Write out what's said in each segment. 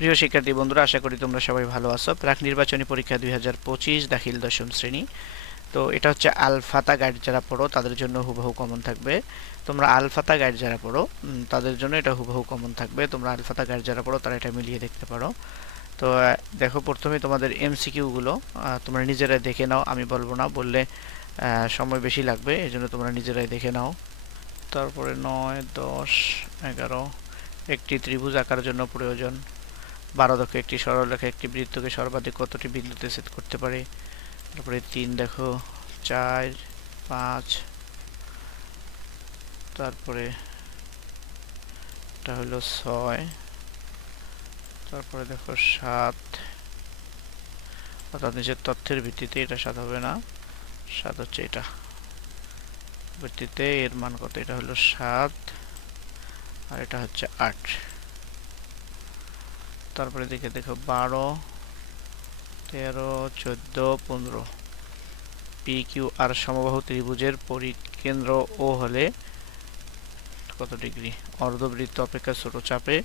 প্রিয় শিক্ষার্থী বন্ধুরা, আশা করি তোমরা সবাই ভালো আছো। প্রাক নির্বাচনী পরীক্ষা দুই হাজার পঁচিশ, দাখিল দশম শ্রেণি। তো এটা হচ্ছে আলফাতা গাইড যারা পড়ো, তাদের জন্য হুবহু কমন থাকবে। তোমরা আলফাতা গাইড যারা পড়ো তাদের জন্য এটা হুবহু কমন থাকবে। তোমরা আলফাতা গাইড যারা পড়ো, তারা এটা মিলিয়ে দেখতে পারো। তো দেখো প্রথমে তোমাদের এমসিকিউগুলো তোমরা নিজেরাই দেখে নাও, আমি বলব না, বললে সময় বেশি লাগবে এই জন্য তোমরা নিজেরাই দেখে নাও। তারপরে নয়, দশ, এগারো, একটি ত্রিভুজ আঁকার জন্য প্রয়োজন। বারো দক্ষ একটি সরলরেখা, একটি বৃত্তকে সর্বাধিক কতটি বিন্দুতে ছেদ করতে পারে? তারপরে তিন দেখো, চার, পাঁচ, তারপরে এটা হলো ছয়, তারপরে দেখো সাত, অর্থাৎ নিচের তথ্যের ভিত্তিতে এটা সাত হবে না, সাত হচ্ছে এটা। ভিত্তিতে এর মান কত? এটা হলো সাত, আর এটা হচ্ছে আট। তারপরে দিকে দেখো বারো, তেরো, চোদ্দ, পনেরো। পি কিউ আর সমবাহু ত্রিভুজের পরিকেন্দ্র ও হলে কত ডিগ্রি? অর্ধবৃত্ত অপেক্ষা ছোট চাপে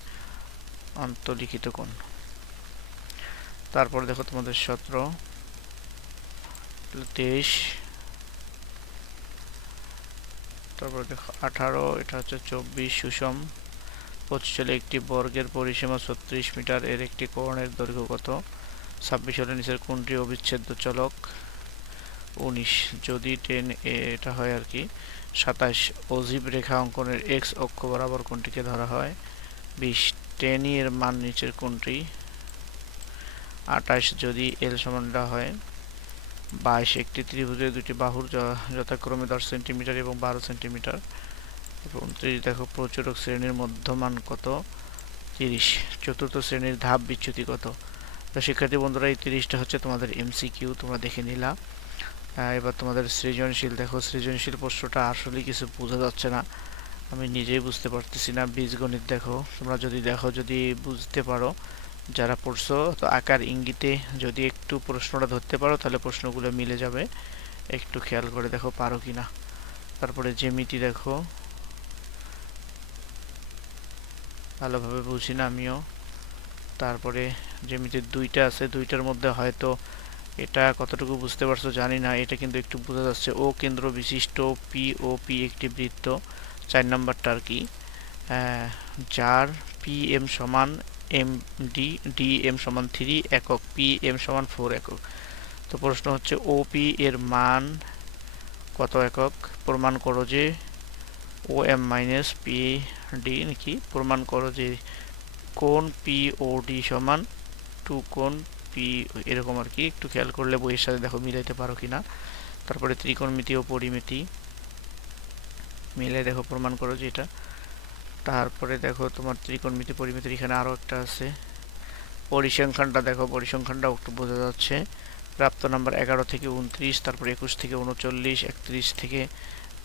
অন্তলিখিত কোণ। তারপর দেখো তোমাদের সতেরো, তেইশ, তারপর দেখো আঠারো, এটা হচ্ছে চব্বিশ সুষম। পঁচিশ হলে একটি বর্গের পরিসীমা ছত্রিশ মিটার, এর একটি কোণের দৈর্ঘ্য কত? ছাব্বিশ হলে নিচের কোণটি অবিচ্ছেদ্য চলক, উনিশ। যদি টেন এটা হয় আর কি, সাতাশ। অজীব রেখা অঙ্কনের এক্স অক্ষ বরাবর কোণটিকে ধরা হয়, বিশ। টেন এর মান নিচের কোণটি, আঠাশ। যদি এল সমান দেওয়া হয়, বাইশ। একটি ত্রিভুজের দুটি বাহুর যথাক্রমে দশ সেন্টিমিটার এবং বারো সেন্টিমিটার। উনত্রিশ দেখো প্রচুরক শ্রেণির মধ্যমান কত? তিরিশ। চতুর্থ শ্রেণির ধাপ বিচ্যুতি কত? তো শিক্ষার্থী বন্ধুরা, এই তিরিশটা হচ্ছে তোমাদের এমসিকিউ তোমরা দেখে নিলা। এবার তোমাদের সৃজনশীল। দেখো, সৃজনশীল প্রশ্নটা আসলে কিছু বোঝা যাচ্ছে না। আমি নিজেই বুঝতে পারতেছি না। বীজগণিত দেখো, তোমরা যদি দেখো, যদি বুঝতে পারো, যারা পড়ছো, তো আকার ইঙ্গিতে যদি একটু প্রশ্নটা ধরতে পারো, তাহলে প্রশ্নগুলো মিলে যাবে। একটু খেয়াল করে দেখো পারো কি না তারপরে জ্যামিতি দেখো ভালোভাবে বুঝি না আমিও। তারপরে জ্যামিতির দুইটা আছে, দুইটার মধ্যে হয়তো এটা কতটুকু বুঝতে পারছ জানি না, এটা কিন্তু একটু বোঝা যাচ্ছে। ও কেন্দ্র বিশিষ্ট পি ও পি একটি বৃত্ত, চার নম্বরটা আর কি। যার পি এম সমান এম ডি ডি এম সমান থ্রি একক পি এম সমান ফোর একক। তো প্রশ্ন হচ্ছে ও পি এর মান কত একক? প্রমাণ করো যে O M minus P D নাকি? প্রমাণ করো যে কোন পি ও ডি সমান টু কোন পি এরকম আর কি। একটু খেয়াল করলে বইয়ের সাথে দেখো মিলাইতে পারো কিনা। তারপরে ত্রিকোণমিতি ও পরিমিতি মিলে দেখো, প্রমাণ করো যে এটা। তারপরে দেখো তোমার ত্রিকোণমিতি পরিমিতির এখানে আরও একটা আছে। পরিসংখ্যানটা দেখো পরিসংখ্যানটাও একটু বোঝা যাচ্ছে। প্রাপ্ত নাম্বার এগারো থেকে উনত্রিশ তারপরে একুশ থেকে উনচল্লিশ একত্রিশ থেকে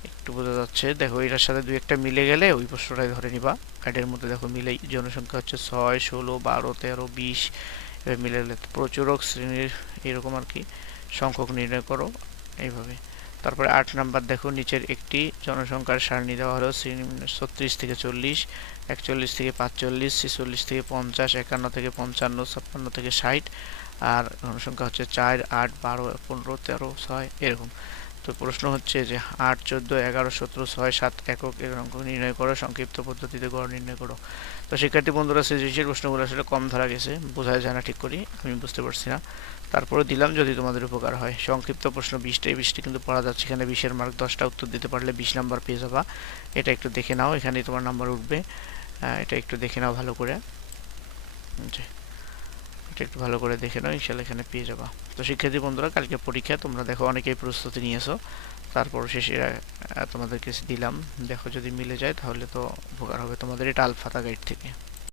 একটু বোঝা যাচ্ছে। দেখো, এটার সাথে দুই একটা মিলে গেলে ওই প্রশ্নটাই ধরে নিবা। গাইডের মধ্যে দেখো মিলেই, জনসংখ্যা হচ্ছে ছয়, ষোলো, বারো, তেরো, বিশ। এবার মিলে গেলে প্রচুরক শ্রেণির এরকম আর কি সংখ্যক নির্ণয় করো এইভাবে। তারপরে আট নাম্বার দেখো, নিচের একটি জনসংখ্যার সারণী দেওয়া হলো শ্রেণি ছত্রিশ থেকে চল্লিশ, একচল্লিশ থেকে পাঁচচল্লিশ, ছেচল্লিশ থেকে পঞ্চাশ, একান্ন থেকে পঞ্চান্ন, ছাপ্পান্ন থেকে ষাট, আর জনসংখ্যা হচ্ছে চার, আট, বারো, পনেরো, তেরো, ছয়, এরকম। তো প্রশ্ন হচ্ছে যে আট, চোদ্দ, এগারো, সতেরো, ছয়, সাত একক এর অঙ্ক নির্ণয় করো, সংক্ষিপ্ত পদ্ধতিতে গড় নির্ণয় করো। তো শিক্ষার্থী বন্ধুরা সৃজনশীল প্রশ্নগুলো আসলে কম ধরা গেছে, বোঝা যায় না ঠিক করি, আমি বুঝতে পারছি না। তারপরে দিলাম যদি তোমাদের উপকার হয়। সংক্ষিপ্ত প্রশ্ন বিশটাই বিশটি কিন্তু পড়া যাচ্ছে, এখানে বিশের মার্ক দশটা উত্তর দিতে পারলে বিশ নাম্বার পেয়ে যাবা। এটা একটু দেখে নাও, এখানেই তোমার নাম্বার উঠবে। এটা একটু দেখে নাও ভালো করে। জি। এটা একটু ভালো করে দেখে নাও, ইনশাল্লাহ এখানে পেয়ে যাবা। তো শিক্ষার্থী বন্ধুরা, কালকে পরীক্ষা, তোমরা দেখো অনেকেই প্রস্তুতি নিয়েছো। তারপর শেষে তোমাদেরকে দিলাম। দেখো যদি মিলে যায় তাহলে তো উপকার হবে তোমাদের, এটা আলফাতা গাইড থেকে।